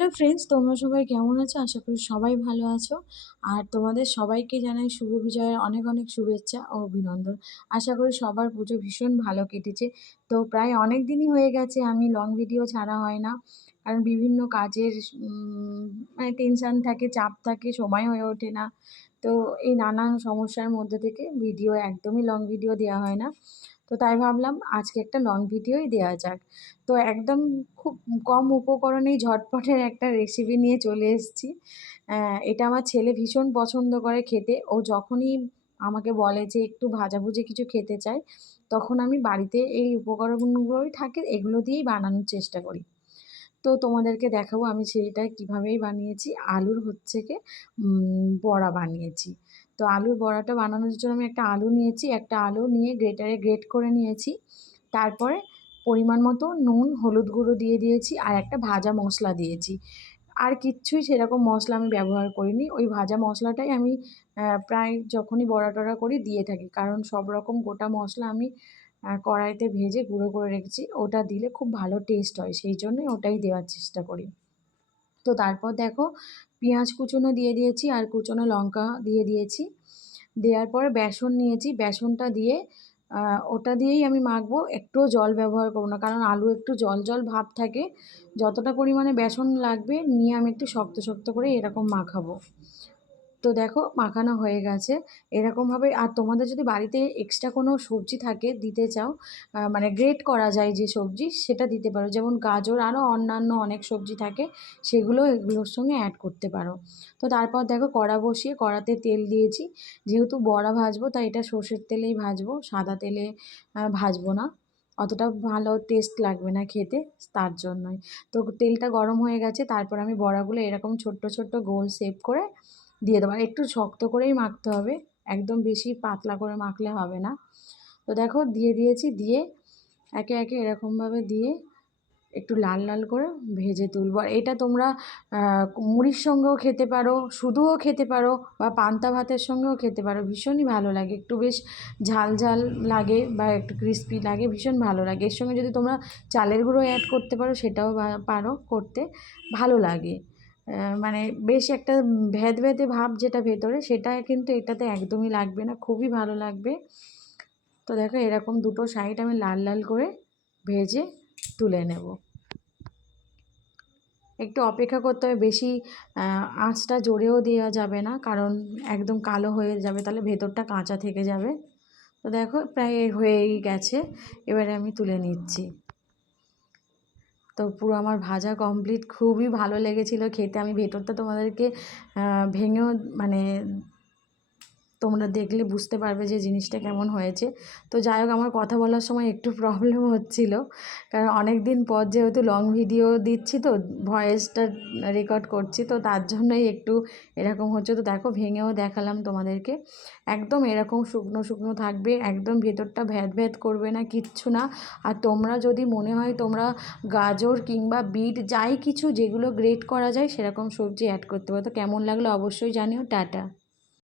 Hello friends তোমরা সবাই কেমন আছো? আশা করি সবাই ভালো আছো। আর তোমাদের সবাইকে জানাই শুভ বিজয়ের অনেক অনেক শুভেচ্ছা ও অভিনন্দন। আশা করি সবার পুজো ভীষণ ভালো কেটেছে। তো প্রায় অনেক দিনই হয়ে গেছে, আমি লং ভিডিও ছাড়া হয় না। কারণ বিভিন্ন কাজের মানে টেনশান থাকে, চাপ থাকে, সময় হয়ে ওঠে না। তো এই নানান সমস্যার মধ্যে থেকে ভিডিও একদমই লং ভিডিও দেওয়া হয় না। তো তাই ভাবলাম আজকে একটা লং ভিডিওই দেওয়া যাক। তো একদম খুব কম উপকরণেই ঝটপটের একটা রেসিপি নিয়ে চলে এসেছি। এটা আমার ছেলে ভীষণ পছন্দ করে খেতে। ও যখনই আমাকে বলে যে একটু ভাজাভুজি কিছু খেতে চাই, তখন আমি বাড়িতে এই উপকরণগুলোই থাকে, এগুলো দিয়েই বানানোর চেষ্টা করি। তো তোমাদেরকে দেখাবো আমি সেইটা কীভাবেই বানিয়েছি। আলুর হচ্ছে কি বড়া বানিয়েছি। তো আলুর বড়াটা বানানোর জন্য আমি একটা আলু নিয়েছি, একটা আলু নিয়ে গ্রেটারে গ্রেট করে নিয়েছি। তারপরে পরিমাণ মতো নুন, হলুদ গুঁড়ো দিয়ে দিয়েছি আর একটা ভাজা মশলা দিয়েছি। আর কিচ্ছুই সেরকম মশলা আমি ব্যবহার করিনি। ওই ভাজা মশলাটাই আমি প্রায় যখনই বড়া টড়া করি দিয়ে থাকি। কারণ সব রকম গোটা মশলা আমি কড়াইতে ভেজে গুঁড়ো করে রেখেছি। ওটা দিলে খুব ভালো টেস্ট হয়, সেই জন্যই ওটাই দেওয়ার চেষ্টা করি। তো তারপর দেখো, পেঁয়াজ কুচনো দিয়ে দিয়েছি আর কুচনো লঙ্কা দিয়ে দিয়েছি। দেওয়ার পরে বেসন নিয়েছি। বেসনটা দিয়ে ওটা দিয়েই আমি মাখবো। একটুও জল ব্যবহার করব না, কারণ আলু একটু জল জল ভাব থাকে। যতটা পরিমাণে বেসন লাগবে, নিয়ে আমি একটু শক্ত শক্ত করে এরকম মাখাবো। তো দেখো মাখানো হয়ে গেছে। এরকমভাবে আর তোমাদের যদি বাড়িতে এক্সট্রা কোনো সবজি থাকে দিতে চাও মানে গ্রেট করা যায় যে সবজি, সেটা দিতে পারো। যেমন গাজর আরও অন্যান্য অনেক সবজি থাকে, সেগুলো এগুলোর সঙ্গে অ্যাড করতে পারো। তো তারপর দেখো কড়া বসিয়ে কড়াতে তেল দিয়েছি। যেহেতু বড়া ভাজবো, তাই এটা সর্ষের তেলেই ভাজবো, সাদা তেলে ভাজবো না। অতটা ভালো টেস্ট লাগবে না খেতে, তার জন্যই। তো তেলটা গরম হয়ে গেছে, তারপর আমি বড়াগুলো এরকম ছোট্ট ছোট্ট গোল শেপ করে দিয়ে দেবো। আর একটু শক্ত করেই মাখতে হবে। একদম বেশি পাতলা করে মাখলে হবে না। তো দেখো, দিয়ে দিয়েছি। দিয়ে একে একে এরকমভাবে দিয়ে একটু লাল লাল করে ভেজে তুলব। আর এটা তোমরা মুড়ির সঙ্গেও খেতে পারো, শুধুও খেতে পারো বা পান্তা ভাতের সঙ্গেও খেতে পারো। ভীষণই ভালো লাগে। একটু বেশ ঝাল ঝাল লাগে বা একটু ক্রিস্পি লাগে, ভীষণ ভালো লাগে। এর সঙ্গে যদি তোমরা চালের গুঁড়ো অ্যাড করতে পারো, সেটাও পারো করতে। ভালো লাগে। মানে বেশ একটা ভেদ ভেদে ভাব যেটা ভেতরে, সেটা কিন্তু এটাতে একদমই লাগবে না, খুবই ভালো লাগবে। তো দেখো, এরকম দুটো সাইড আমি লাল লাল করে ভেজে তুলে নেব। একটু অপেক্ষা করতে হবে, বেশি আঁচটা জোরেও দেওয়া যাবে না, কারণ একদম কালো হয়ে যাবে, তাহলে ভেতরটা কাঁচা থেকে যাবে। তো দেখো, প্রায় হয়েই গেছে, এবারে আমি তুলে নিচ্ছি। তো পুরো আমার ভাজা কমপ্লিট খুবই ভালো লেগেছিলো খেতে। আমি ভেতরটা তোমাদেরকে ভেঙেও মানে তোমরা দেখলে বুঝতে পারবে যে জিনিসটা কেমন হয়েছে। তো যাই হোক, আমার কথা বলার সময় একটু প্রবলেম হচ্ছিল। কারণ অনেক দিন পর যেহেতু লং ভিডিও দিচ্ছি তো ভয়েসটা রেকর্ড করছি, তো তার জন্যই একটু এরকম হচ্ছে। তো দেখো, ভেঙেও দেখালাম তোমাদেরকে। একদম এরকম শুকনো শুকনো থাকবে, একদম ভেতরটা ভ্যাদ ভ্যাদ করবে না, কিচ্ছু না। আর তোমরা যদি মনে হয় তোমরা গাজর কিংবা বিট যাই কিছু যেগুলো গ্রেট করা যায়, সেরকম সবজি অ্যাড করতে পারো। তো কেমন লাগল অবশ্যই জানিও। টাটা।